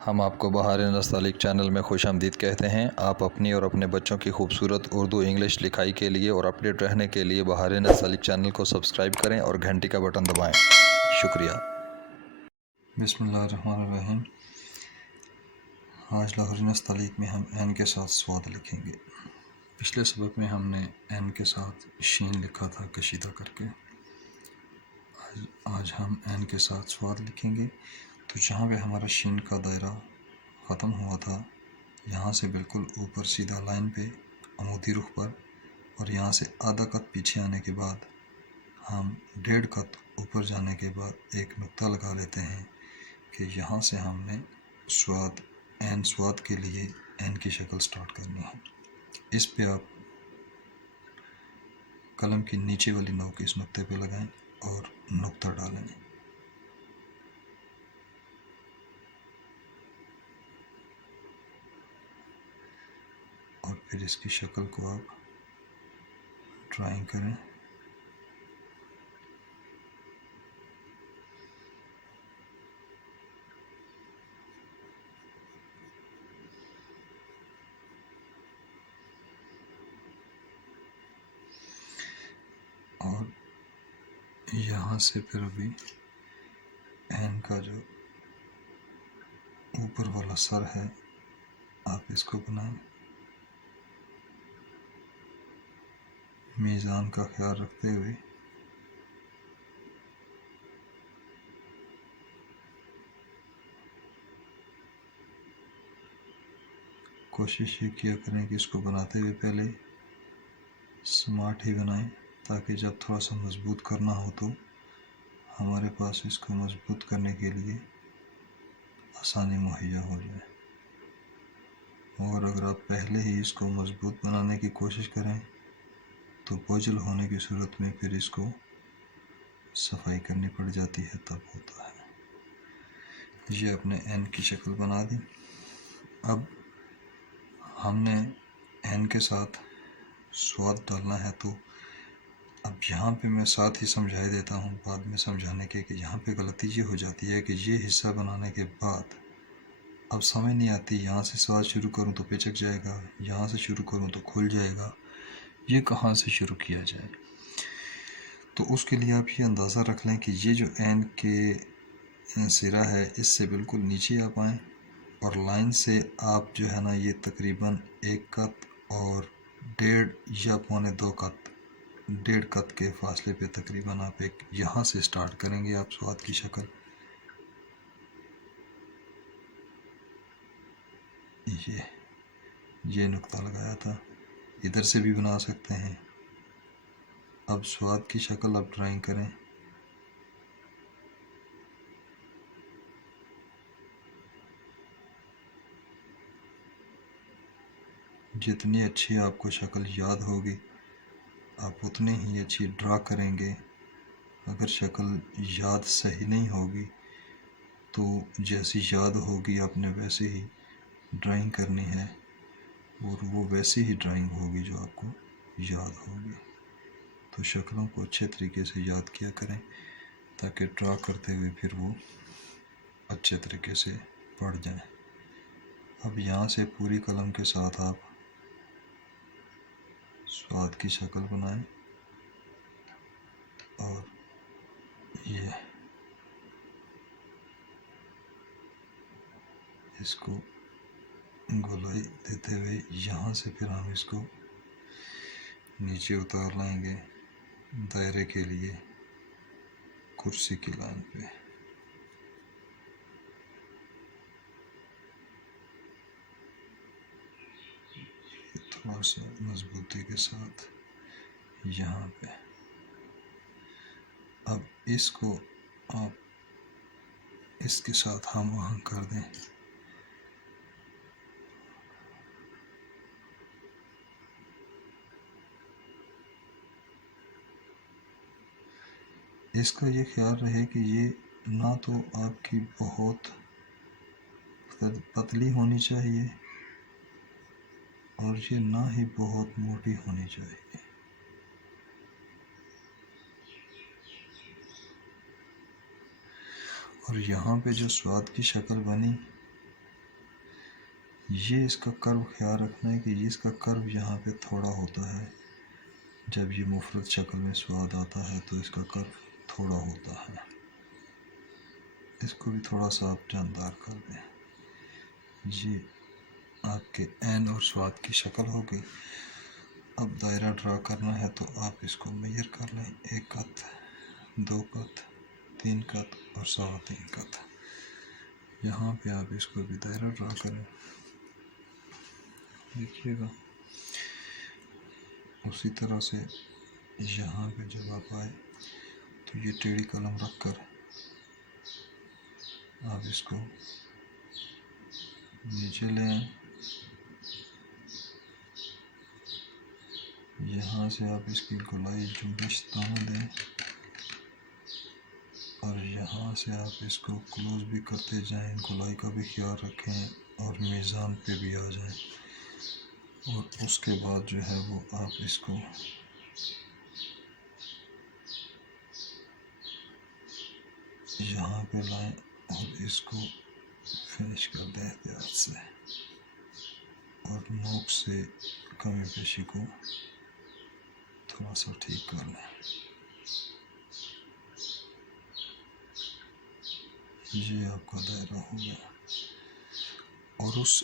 हम आपको बहार नस्तालिक चैनल में खुशामदीद कहते हैं। आप अपनी और अपने बच्चों की खूबसूरत उर्दू इंग्लिश लिखाई के लिए और अपडेट रहने के लिए बहार नस्तालिक चैनल को सब्सक्राइब करें और घंटी का बटन दबाएं। शुक्रिया। बिस्मिल्लाहिर्रहमानिर्रहीम। आज लाहौरी नस्तालिक में हम एन के साथ स्वाद लिखेंगे। पिछले सबक में हमने एन के साथ शीन लिखा था कशीदा करके। आज हम एन के साथ स्वाद लिखेंगे। तो जहाँ पे हमारा शीन का दायरा ख़त्म हुआ था, यहाँ से बिल्कुल ऊपर सीधा लाइन पे अमूदी रुख पर, और यहाँ से आधा कत पीछे आने के बाद हम 1.5 कत ऊपर जाने के बाद एक नुक्ता लगा लेते हैं कि यहाँ से हमने स्वाद एन स्वाद के लिए एन की शक्ल स्टार्ट करनी है। इस पे आप कलम की नीचे वाली नोक इस नुक्ते पे लगाएं और नुक्ता डालें। और फिर इसकी शक्ल को आप ड्राइंग करें। और यहाँ से फिर अभी एन का जो ऊपर वाला सर है, आप इसको बनाएं। मीज़ान का ख्याल रखते हुए कोशिश ये किया करें कि इसको बनाते हुए पहले स्मार्ट ही बनाएं, ताकि जब थोड़ा सा मजबूत करना हो तो हमारे पास इसको मजबूत करने के लिए आसानी मुहैया हो जाए। और अगर आप पहले ही इसको मजबूत बनाने की कोशिश करें तो बोझल होने की सूरत में फिर इसको सफाई करनी पड़ जाती है, तब होता है। ये अपने एन की शक्ल बना दी। अब हमने एन के साथ स्वाद डालना है, तो अब यहाँ पे मैं साथ ही समझा देता हूँ बाद में समझाने के कि यहाँ पे गलती ये हो जाती है कि ये हिस्सा बनाने के बाद अब समझ नहीं आती, यहाँ से स्वाद शुरू करूँ तो पेचक जाएगा, यहाँ से शुरू करूँ तो खुल जाएगा, ये कहाँ से शुरू किया जाए। तो उसके लिए आप ये अंदाज़ा रख लें कि ये जो एन के सिरा है इससे बिल्कुल नीचे आप आएँ और लाइन से आप जो है ना ये तकरीबन 1 कत और 1.5 या 1.25 कत 1.5 कत के फासले पे तकरीबन आप एक यहाँ से स्टार्ट करेंगे आप स्वाद की शक्ल। ये नुक्ता लगाया था, इधर से भी बना सकते हैं। अब स्वाद की शक्ल आप ड्राइंग करें। जितनी अच्छी आपको शक्ल याद होगी आप उतनी ही अच्छी ड्रा करेंगे। अगर शक्ल याद सही नहीं होगी तो जैसी याद होगी आपने वैसे ही ड्राइंग करनी है, और वो वैसी ही ड्राइंग होगी जो आपको याद होगी। तो शक्लों को अच्छे तरीके से याद किया करें ताकि ड्रा करते हुए फिर वो अच्छे तरीके से पड़ जाए। अब यहाँ से पूरी कलम के साथ आप स्वाद की शक्ल बनाएं और ये इसको गोलाई देते हुए यहाँ से फिर हम इसको नीचे उतार लाएंगे दायरे के लिए कुर्सी की लाइन पे। थोड़ा सा मजबूती के साथ यहाँ पे। अब इसको आप इसके साथ हम वहाँ कर दें। इसका ये ख्याल रहे कि ये ना तो आपकी बहुत पतली होनी चाहिए और ये ना ही बहुत मोटी होनी चाहिए। और यहाँ पे जो स्वाद की शक्ल बनी ये इसका कर्व ख्याल रखना है कि ये इसका कर्व यहाँ पे थोड़ा होता है। जब ये मुफरद शक्ल में स्वाद आता है तो इसका कर्व थोड़ा होता है। इसको भी थोड़ा सा आप जानदार कर दें। ये आपके ऐन और स्वाद की शक्ल हो गई। अब दायरा ड्रा करना है तो आप इसको मेजर कर लें। 1 कत, 2 कत, 3 कत और 3.25 कत। यहाँ पे आप इसको भी दायरा ड्रा करें, देखिएगा। उसी तरह से यहाँ पे जब आप आए तो ये टेढ़ी कलम रख कर आप इसको नीचे ले आए। यहाँ से आप इसकी गोलाई जुम्बिश दाना दें और यहाँ से आप इसको क्लोज भी करते जाएं, गोलाई का भी ख्याल रखें और मीज़ान पे भी आ जाएं। और उसके बाद जो है वो आप इसको यहाँ पे लाएं और इसको फिनिश कर दें एहतियात से और नोक से कमी पेशी को थोड़ा सा ठीक कर लें। ये आपका दायरा हो गया। और उस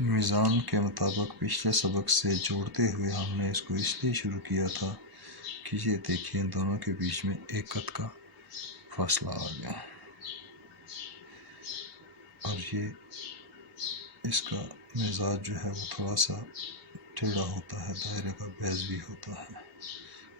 मीज़ान के मुताबिक पिछले सबक से जोड़ते हुए हमने इसको इसलिए शुरू किया था कि ये देखिए इन दोनों के बीच में 1 कत का फासला आ गया और ये इसका मिजाज जो है वो थोड़ा सा टेढ़ा होता है, दायरे का बैज भी होता है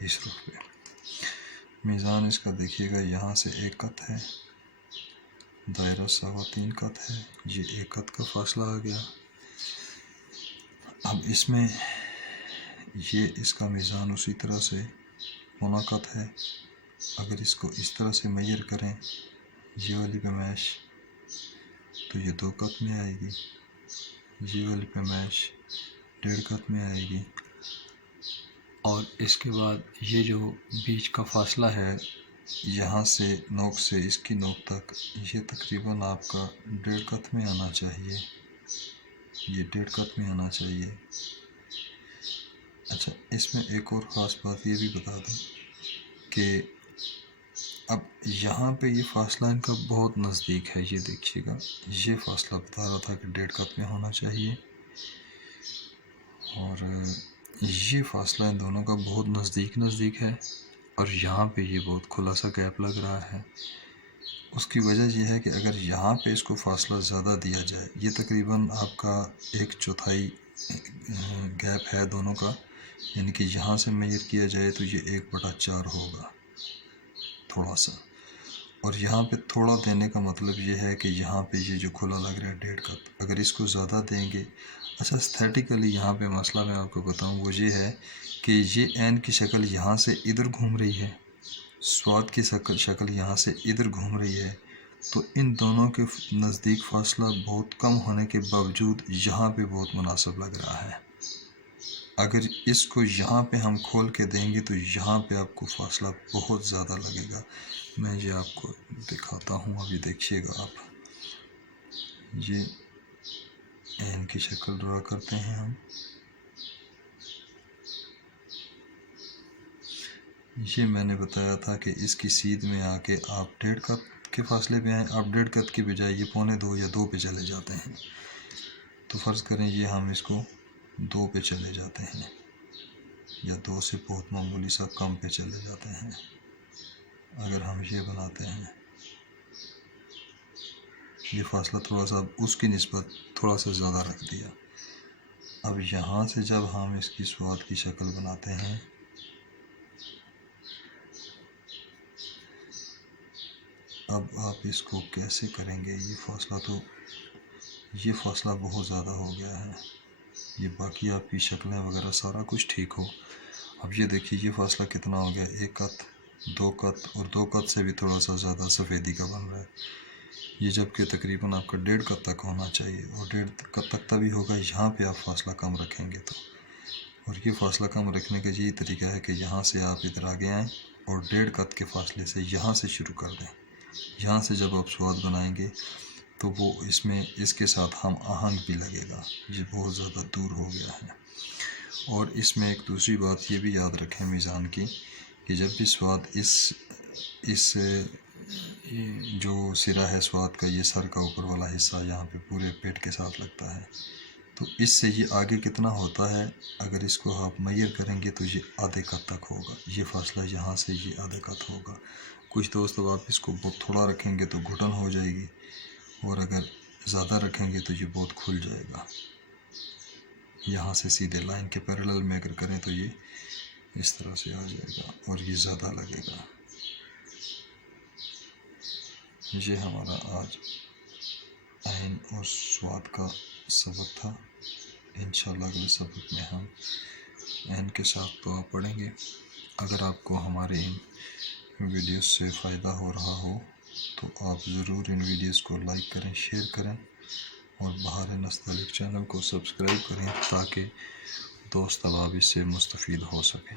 इस रुख पे। मीज़ान इसका देखिएगा, यहाँ से 1 कत है, दायरा 3.25 कत है, ये 1 कत का फासला आ गया। अब इसमें ये इसका मीज़ान उसी तरह से 1.25 कत है। अगर इसको इस तरह से मेजर करें ये वाली पैमाइश तो ये 2 कत में आएगी, ये वाली पैमाइश 1.5 कत में आएगी। और इसके बाद ये जो बीच का फासला है यहाँ से नोक से इसकी नोक तक, ये तकरीबन आपका 1.5 कत में आना चाहिए, ये 1.5 कत में आना चाहिए। अच्छा, इसमें एक और ख़ास बात ये भी बता दूं कि अब यहाँ पे ये फासला इनका बहुत नज़दीक है। ये देखिएगा, ये फासला बता रहा था कि 1.5 कत में होना चाहिए और ये फासला इन दोनों का बहुत नज़दीक है और यहाँ पे ये बहुत खुला सा गैप लग रहा है। उसकी वजह यह है कि अगर यहाँ पे इसको फासला ज़्यादा दिया जाए, ये तकरीबन आपका 1/4 गैप है दोनों का, यानी कि यहाँ से मेजर किया जाए तो ये 1/4 होगा थोड़ा सा। और यहाँ पे थोड़ा देने का मतलब ये है कि यहाँ पे ये जो खुला लग रहा है 1.5 कत, अगर इसको ज़्यादा देंगे। अच्छा, एस्थेटिकली यहाँ पे मसला मैं आपको बताऊँ वो ये है कि ये ऐन की शक्ल यहाँ से इधर घूम रही है, स्वाद की शक्ल यहाँ से इधर घूम रही है, तो इन दोनों के नज़दीक फासला बहुत कम होने के बावजूद यहाँ पे बहुत मुनासिब लग रहा है। अगर इसको यहाँ पे हम खोल के देंगे तो यहाँ पे आपको फासला बहुत ज़्यादा लगेगा। मैं ये आपको दिखाता हूँ, अभी देखिएगा आप। ये ऐन की शक्ल ड्रा करते हैं हम। ये मैंने बताया था कि इसकी सीध में आके आप 1.5 कत के फासले पे आए, आप 1.5 कत की बजाय ये 1.25 या 2 पे चले जाते हैं। तो फ़र्ज़ करें ये हम इसको 2 पे चले जाते हैं या 2 से बहुत मामूली सा कम पे चले जाते हैं। अगर हम ये बनाते हैं, ये फासला थोड़ा सा उसकी निस्बत थोड़ा सा ज़्यादा रख दिया। अब यहाँ से जब हम इसकी स्वाद की शक्ल बनाते हैं, अब आप इसको कैसे करेंगे? ये फासला बहुत ज़्यादा हो गया है। ये बाकी आपकी शक्लें वगैरह सारा कुछ ठीक हो। अब ये देखिए ये फासला कितना हो गया, 1 कत, 2 कत और 2 कत से भी थोड़ा सा ज़्यादा सफ़ेदी का बन रहा है। ये जबकि तकरीबन आपका 1.5 कत तक होना चाहिए और 1.5 कत तक तभी होगा यहाँ पे आप फासला कम रखेंगे तो। और ये फासला कम रखने का यही तरीका है कि यहाँ से आप इधर आगे आएँ और 1.5 कत के फासले से यहाँ से शुरू कर दें। यहाँ से जब आप स्वाद बनाएंगे तो वो इसमें इसके साथ हम आहंग भी लगेगा। ये बहुत ज़्यादा दूर हो गया है। और इसमें एक दूसरी बात ये भी याद रखें मीज़ान की, कि जब भी स्वाद इस जो सिरा है स्वाद का, ये सर का ऊपर वाला हिस्सा यहाँ पे पूरे पेट के साथ लगता है, तो इससे ये आगे कितना होता है, अगर इसको आप मैयर करेंगे तो ये आधे कप तक होगा। ये फासला यहाँ से ये आधे कप होगा। कुछ दोस्तों आप इसको बहुत थोड़ा रखेंगे तो घुटन हो जाएगी, और अगर ज़्यादा रखेंगे तो ये बहुत खुल जाएगा। यहाँ से सीधे लाइन के पैरेलल में अगर करें तो ये इस तरह से आ जाएगा और ये ज़्यादा लगेगा। ये हमारा आज ऐन और स्वाद का सबक था। इंशाल्लाह अगले सबक में हम ऐन के साथ दुआ पढ़ेंगे। अगर आपको हमारे इन वीडियोस से फ़ायदा हो रहा हो तो आप ज़रूर इन वीडियोस को लाइक करें, शेयर करें और बहार नस्तलिक चैनल को सब्सक्राइब करें, ताकि दोस्त अब इससे मुस्तफ़ीद हो सकें।